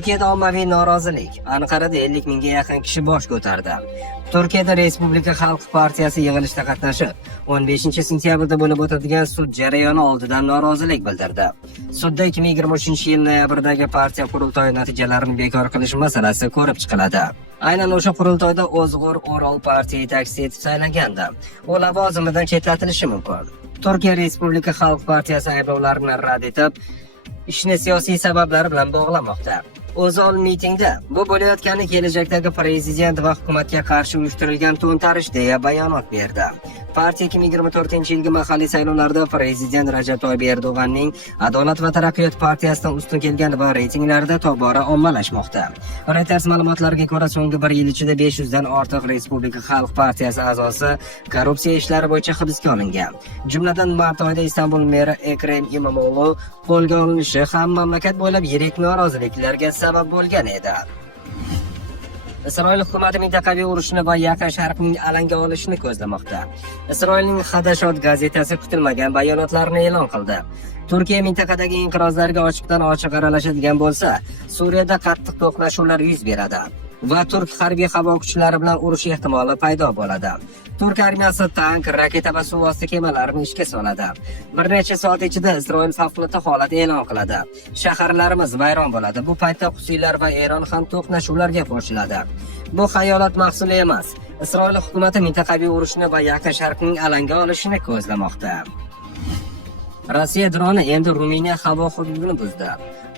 Turkiyada ommaviy norozilik. Anqarada 50 mingga yaqin kishi bosh ko'tardi. Turkiyada Respublika Xalq partiyasi yig'ilishida qatnashib, 15 sentyabrda bo'lib o'tadigan sud jarayoni oldidan norozilik bildirdi. Sudda 2023-yil noyabrdagi partiya qurultoyi natijalarini bekor qilish masalasi ko'rib chiqiladi. Aynan o'sha qurultoyda O'zg'ur O'rol partiya yetakchisi etib saylangandi. U lavozimidan chetlatilishi mumkin. Turkiya Respublika Xalq partiyasi ayblovlarini rad etib, ishni siyosiy sabablar bilan bog'lamoqda. O'zol mitingda bu bo'layotgani kelajakdagi prezident va hukumatga qarshi uyushtirilgan to'ntarish deya bayonot berdi. Partiya 2024-yilgi mahalliy saylovlarda prezident Rajab Toyyib Erdo'g'anning Adolat va taraqqiyot partiyasidan ustun kelgan va reytinglarda tobora ommalashmoqda. Reuters ma'lumotlariga ko'ra, so'nggi 1 yil ichida 500 dan ortiq Respublika Xalq partiyasi a'zosi korrupsiya ishlari bo'yicha hibsga olingan. Jumladan mart oyida Istanbul meri Ekrem İmamoğlu qo'lga olinishi ham mamlakat bo'ylab yirik noroziliklarga sabab bo'lgan edi. Isroil hukumati mintaqaviy urushni va Yaqin Sharqning alanga olishini ko'zlamoqda. Isroilning Hadashot gazetasi kutilmagan bayonotlarni e'lon qildi. Turkiya mintaqadagi inqirozlarga ochiqdan ochiq aralashadigan bo'lsa, Suriyada qattiq to'qnashuvlar yuz beradi va turk harbiy havo kuchlari bilan urush ehtimoli paydo bo'ladi. Turk armiyasi tank, raketa va suvosti kemalarini ishga soladi. Bir necha soat ichida Isroil favqulodda holat e'lon qiladi. Shaharlarimiz vayron bo'ladi. Bu paytda Husiylar va Eron ham to'qnashuvlarga qo'shiladi. Bu xayolot mahsuli emas. Isroil hukumati mintaqaviy urushni va Yaqin Sharqning alanga olishini ko'zlamoqda. Rossiya droni endi Ruminiya havo hududini buzdi.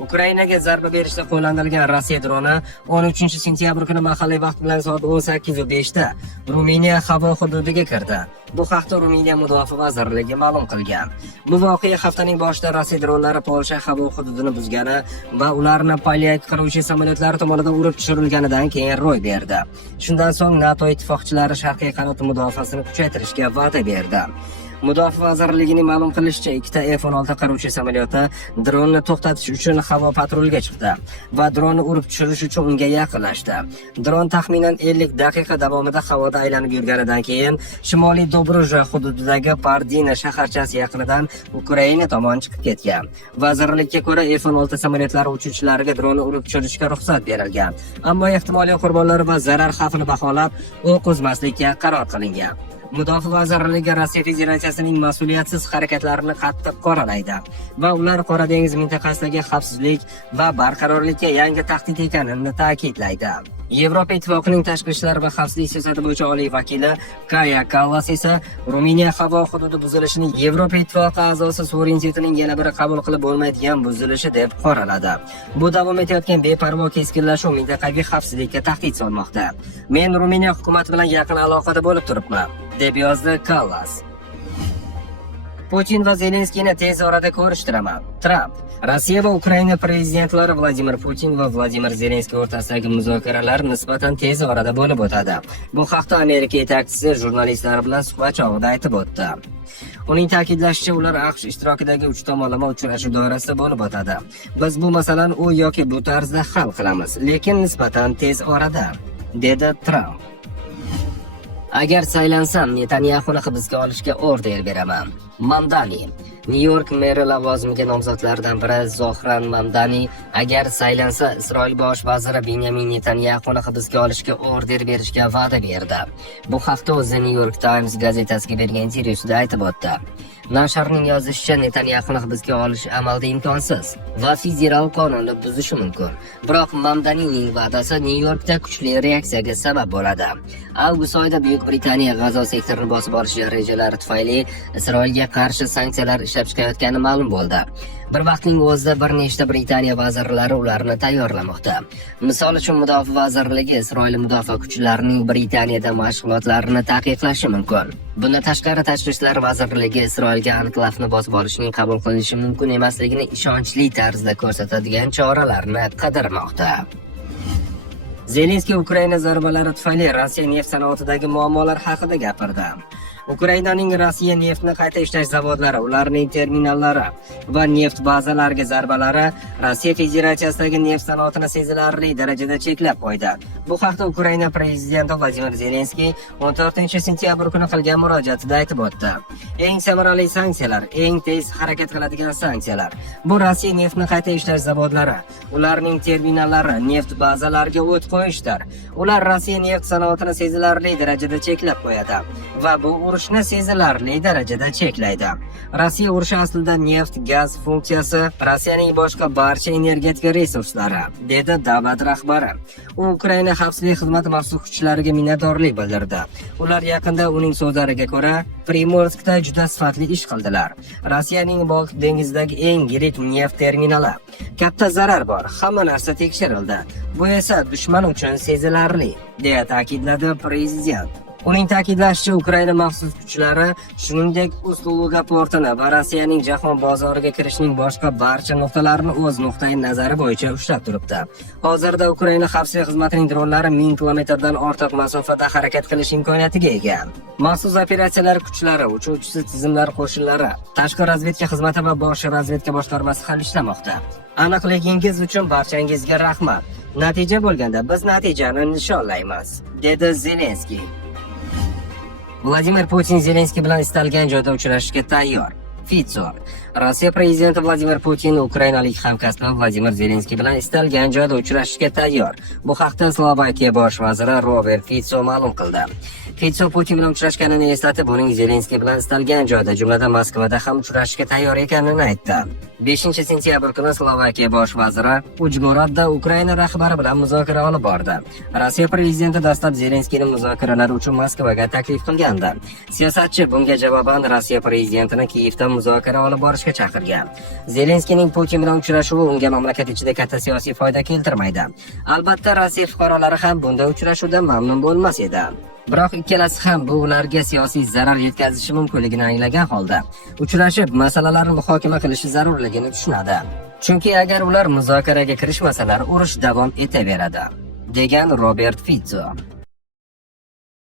Ukrainaga zarba berishda qo'llanilgan Rossiya droni 13 sentyabr kuni mahalliy vaqt bilan soat 18:05 da Ruminiya havo hududiga kirdi. Bu haqda Ruminiya mudofaa vazirligi ma'lum qilgan. Bu voqea haftaning boshida Rossiya dronlari Polsha havo hududini buzgani va ularni polyak qiruvchi samolyotlari tomonidan urib tushirilganidan keyin ro'y berdi. Shundan so'ng NATO ittifoqchilari sharqiy qanot mudofaasini kuchaytirishga va'da berdi. Mudofaa vazirligining ma'lum qilishicha, ikkita F-16 qiruvchi samolyoti dronni to'xtatish uchun havo patruliga chiqdi va dronni urib tushirish uchun unga yaqinlashdi. Dron taxminan 50 daqiqa davomida havoda aylanib yurganidan keyin Shimoliy Dobruzha hududidagi Pardina shaharchasi yaqinidan Ukraina tomon chiqib ketgan. Vazirlikka ko'ra, F-16 samolyotlari uchuvchilariga dronni urib tushirishga ruxsat berilgan, ammo ehtimoliy qurbonlar va zarar xavfini baholab, o'q uzmaslikka qaror qilingan. Mudofaa vazirligi Rossiya Federatsiyasining mas'uliyatsiz harakatlarini qattiq qoralaydi va ular Qora dengiz mintaqasidagi xavfsizlik va barqarorlikka yangi tahdid ekanini ta'kidlaydi. Yevropa Ittifoqining tashqi ishlar va xavfsizlik siyosati bo'yicha oliy vakili Kaja Kallas esa Ruminiya havo hududi buzilishini Yevropa Ittifoqi a'zosi suverenitetining yana bir qabul qilib bo'lmaydigan buzilishi deb qoraladi. Bu davom etayotgan beparvo keskinlashuv mintaqaviy xavfsizlikka tahdid solmoqda. Men Ruminiya hukumati bilan yaqin aloqada bo'lib turibman, deb yozdi Kallas. Putin va Zelenskiyni tez orada ko'rishtiraman. Tramp. Rossiya va Ukraina prezidentlari Vladimir Putin va Vladimir Zelenskiy o'rtasidagi muzokaralar nisbatan tez orada bo'lib o'tadi. Bu haqda Amerika yetakchisi jurnalistlar bilan suhbat chog'ida aytib o'tdi. Uning ta'kidlashicha, ular AQSh ishtirokidagi 3 tomonlama uchrashuv doirasida bo'lib o'tadi. Biz bu masalani u yoki bu tarzda hal qilamiz, lekin nisbatan tez orada, dedi Tramp. Agar saylansam, Netanyahuni hibsga olishga order beraman. Mamdani. New York meri lavozimiga nomzodlardan biri Zohran Mamdani agar saylansa, Isroil bosh vaziri Benyamin Netanyahuni hibsga olishga order berishga va'da berdi. Bu haqda o'zi New York Times gazetasiga bergan intervyusida aytib o'tdi. Nashrning yozishicha, Netanyahuni hibsga olish amalda imkonsiz va federal qonunni buzishi mumkin. Biroq Mamdanining va'dasi New Yorkda kuchli reaksiyaga sabab bo'ladi. Avgust oyida Buyuk Britaniya G'azo sektorini bosib olish rejalari tufayli Isroilga qarshi sanksiyalar ishlab chiqayotgani ma'lum bo'ldi. Bir vaqtning o'zida bir nechta Britaniya vazirlari ularni tayyorlamoqda. Misol uchun, Mudofaa vazirligi Isroil mudofaa kuchlarining Britaniyada mashg'ulotlarini taqiqlashi mumkin. Bundan tashqari, Tashqi ishlar vazirligi Isroilga anklavni bosib olishning qabul qilinishi mumkin emasligini ishonchli tarzda ko'rsatadigan choralarni qidirmoqda. Zelenskiy Ukraina zarbalari tufayli Rossiya neft sanoatidagi muammolar haqida gapirdi. Ukrainaning Rossiya neftni qayta ishlash zavodlari, ularning terminallari va neft bazalariga zarbalari Rossiya Federatsiyasidagi neft sanoatini sezilarli darajada cheklab qo'ydi. Bu haqda Ukraina prezidenti Vladimir Zelenskiy 14-sentyabr kuni qilgan murojaatida aytib o'tdi. Eng samarali sanksiyalar, eng tez harakat qiladigan sanksiyalar. Bu Rossiya neftni qayta ishlash zavodlari, ularning terminallari, neft bazalariga o't qo'yishdir. Ular Rossiya neft sanoatini sezilarli darajada cheklab qo'yadi va bu urushni sezilarli darajada cheklaydi. Rossiya urushi aslida neft, gaz funksiyasi Rossiyaning boshqa barcha energetik resurslari, dedi davlat rahbari. U Ukraina xavfsizlik xizmati maxsus kuchlariga minnatdorlik bildirdi. Ular yaqinda uning so'zlariga ko'ra Primorskda juda sifatli ish qildilar. Rossiyaning Boltik dengizidagi eng yirik neft terminali. Katta zarar bor, hamma narsa tekshirildi. Bu esa dushman uchun sezilarli, deya ta'kidladi prezident. Uning ta'kidlashicha, Ukraina maxsus kuchlari shuningdek Ust-Luga portini va Rossiyaning jahon bozoriga kirishning boshqa barcha nuqtalarini o'z nuqtai nazari bo'yicha ushlab turibdi. Hozirda Ukraina xavfsizlik xizmatining dronlari 1000 kilometrdan ortiq masofada harakat qilish imkoniyatiga ega. Maxsus operatsiyalar kuchlari, uchuvchisi tizimlar qo'shinlari, tashqi razvedka xizmati va bosh razvedka boshqarmasi ham ishlamoqda. Aniqligingiz uchun barchangizga rahmat. Natija bo'lganda biz natijani nishonlaymiz, dedi Zelenskiy. Vladimir Putin Zelenskiy bilan istalgan joyda uchrashishga tayyor. Fitso. Rossiya prezidenti Vladimir Putin ukrainalik hamkasbi Vladimir Zelenskiy bilan istalgan joyda uchrashishga tayyor. Bu haqda Slovakiya bosh vaziri Robert Fitso ma'lum qildi. Fitso Putin bilan uchrashganini eslatib, uning Zelenskiy bilan istalgan joyda, jumladan Moskvada ham uchrashishga tayyor ekanini aytdi. 5-sentyabr kuni Slovakiya bosh vaziri Ujgorodda Ukraina rahbari bilan muzokara olib bordi. Rossiya prezidenti dastlab Zelenskiyni muzokaralar uchun Moskvaga taklif qilgandi. Siyosatchi bunga javoban Rossiya prezidentini Kiyevda muzokara olib borishga chaqirgan. Zelenskiyning Putin bilan uchrashuvi unga mamlakat ichida katta siyosiy foyda keltirmaydi. Albatta, Rossiya fuqarolari ham bunday uchrashuvdan mamnun bo'lmas edi. Biroq ikkalasi ham bu ularga siyosiy zarar yetkazishi mumkinligini anglagan holda uchrashib, masalalarni muhokama qilishi zarurligini tushunadi. Chunki agar ular muzokaraga kirishmasalar, urush davom etaveradi, degan Robert Fitso.